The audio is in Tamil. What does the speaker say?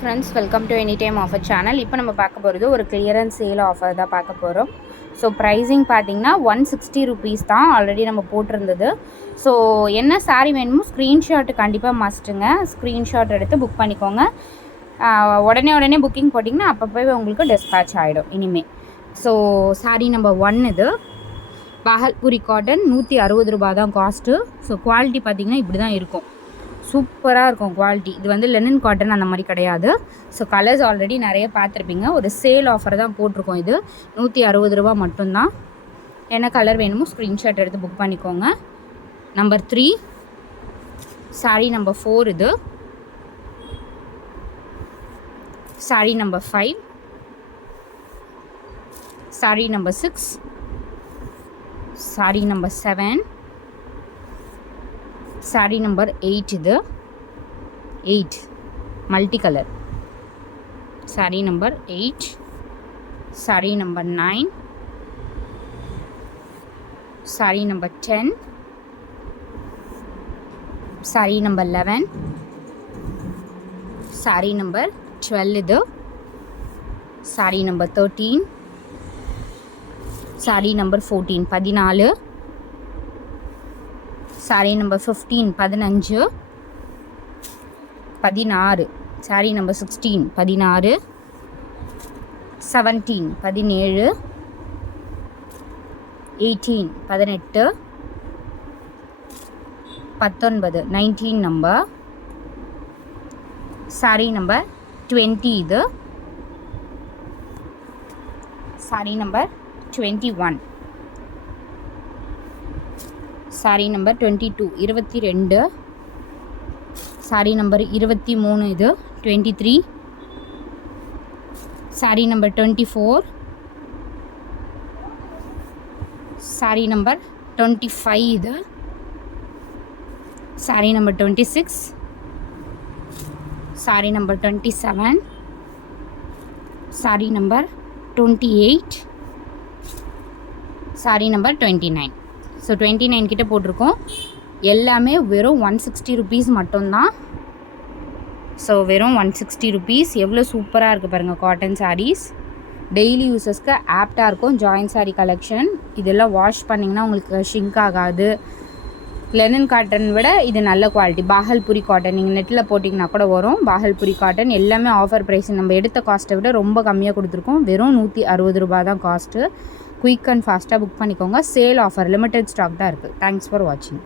Friends, welcome to any time offer channel. இப்போ நம்ம பார்க்க போகிறது ஒரு கிளியரன்ஸ் சேல் ஆஃபர் தான் பார்க்க போகிறோம். ஸோ ப்ரைஸிங் பார்த்தீங்கன்னா 160 ருபீஸ் தான் ஆல்ரெடி நம்ம போட்டிருந்தது. ஸோ என்ன சாரீ வேணுமோ ஸ்க்ரீன்ஷாட் கண்டிப்பாக மஸ்ட்டுங்க. ஸ்க்ரீன்ஷாட் எடுத்து புக் பண்ணிக்கோங்க. உடனே புக்கிங் போட்டிங்கன்னா அப்பப்போ உங்களுக்கு டிஸ்பேட்ச் ஆகிடும் இனிமேல். ஸோ சாரீ நம்பர் 1 இது பாகல்பூரி காட்டன் 160 ரூபா தான் காஸ்ட்டு. ஸோ குவாலிட்டி பார்த்திங்கன்னா இப்படி தான் இருக்கும். சூப்பராக இருக்கும் குவாலிட்டி. இது வந்து லெனின் காட்டன் அந்த மாதிரி கிடையாது. ஸோ கலர்ஸ் ஆல்ரெடி நிறைய பார்த்துருப்பீங்க. ஒரு சேல் ஆஃபர் தான் போட்டிருக்கோம். இது 160 ரூபா மட்டும்தான். என்ன கலர் வேணுமோ ஸ்க்ரீன்ஷாட் எடுத்து புக் பண்ணிக்கோங்க. நம்பர் 3 சாரீ நம்பர் 4 இது. Sari number 5, sari number 6, sari number 7, sari number 8 இது 8 multi colour. Sari number 8, sari number 9, sari number 10, sari number 11, sari number 12 இது, sari number 13, sari number 14 14, sari number 15 15, 16, sari number 16 16, 17 17, 18 18, 19 19 number, sari number 20 இது, sari number 21, sari number 22 22, sari number 23 இது 23, சாரீ நம்பர் 24, சாரீ நம்பர் 25 இது, sari number 26, sari number 27, sari number 28, sari number 29. So 29 கிட்ட போட்டிருக்கோம். எல்லாமே வெறும் 160 ருபீஸ் மட்டும்தான். ஸோ வெறும் 160 ருபீஸ். எவ்வளோ சூப்பராக இருக்குது பாருங்கள். காட்டன் சாரீஸ் டெய்லி யூஸஸ்க்கு ஆப்டாக இருக்கும். Join sari collection. இதெல்லாம் வாஷ் பண்ணிங்கன்னா உங்களுக்கு ஷிங்க் ஆகாது. லெனின் காட்டன் விட இது நல்ல குவாலிட்டி. பாகல்பூரி காட்டன் நீங்கள் நெட்டில் போட்டிங்கன்னா கூட வரும். பாகல்பூரி காட்டன் எல்லாமே ஆஃபர் ப்ரைஸ். நம்ம எடுத்த காஸ்ட்டை விட ரொம்ப கம்மியாக கொடுத்துருக்கோம். வெறும் 160 ரூபா தான் காஸ்ட்டு. குயிக் அண்ட் ஃபாஸ்ட்டாக புக் பண்ணிக்கோங்க. சேல் ஆஃபர் லிமிடெட் ஸ்டாக் தான் இருக்குது. தேங்க்ஸ் ஃபார் வாட்சிங்.